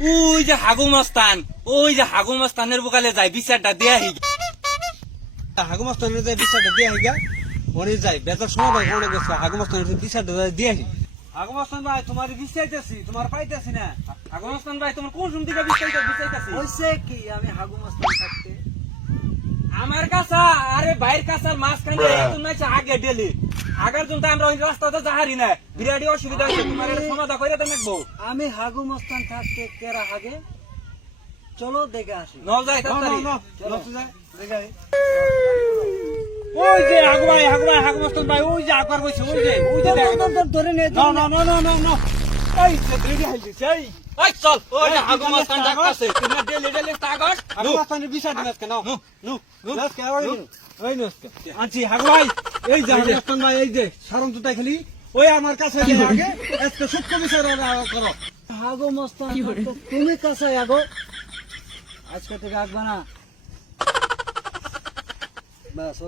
ওই যে হাগু মস্তান ওই যে হাগু মস্তানের বোকালে যায় বিচারটা দেয়া হি হাগু মাস্টারের যে বিচারটা দিয়ে আহিগা মনে যাই বেজার সমাধান করে গেছে হাগু মাস্টারের বিচারটা দিয়ে আহি। হাগু মাস্টার ভাই তোমার বিচাইতেছি তোমার পাইতেছি না। হাগু মস্তান ভাই তোমার কোন শুন দিকে বিচাইতে বিচাইতাছি? হইছে কি আমি হাগু মাস্টার থাকতে? আমার কাছা আরে বাইর কাছার মাঝখানে তুমি নাইছে আগে ডেলি। আগার জন্য আমরা ওই রাস্তাতে যাহারি না বিরাটি অসুবিধা আছে তোমার সমাধা করে তো দেখব আমি হাগু মস্তান থাকতে কেরা হাগে? চলো দেখে আসি। নল যাই তাড়াতাড়ি। ওই যে হাগু ভাই হাগু ভাই হাগু মাস্টার ভাই ওই যে আকবার বসে ওই যে ওই যে ধরে নে না না না না না এই রেডি হইছে এই ওই চল ওই এখানে মস্তান কাগজ। ডাকতাছে তুমি ডেলি ডেলি কাগজ হাগু মাস্টারের বিচার দিন আজকে নাও। নু নু আজকে আবার ওই নু আজকে। আনছি হাগু ভাই। এই যে হাগু ভাই এই যে সারং জুতাই খালি। ওই আমার কাছে আগে আজকে সূক্ষ্ম বিচার করো। হাগু মাস্টার তুমি কাছে আগো। আজকে থেকে আগবা না। বাস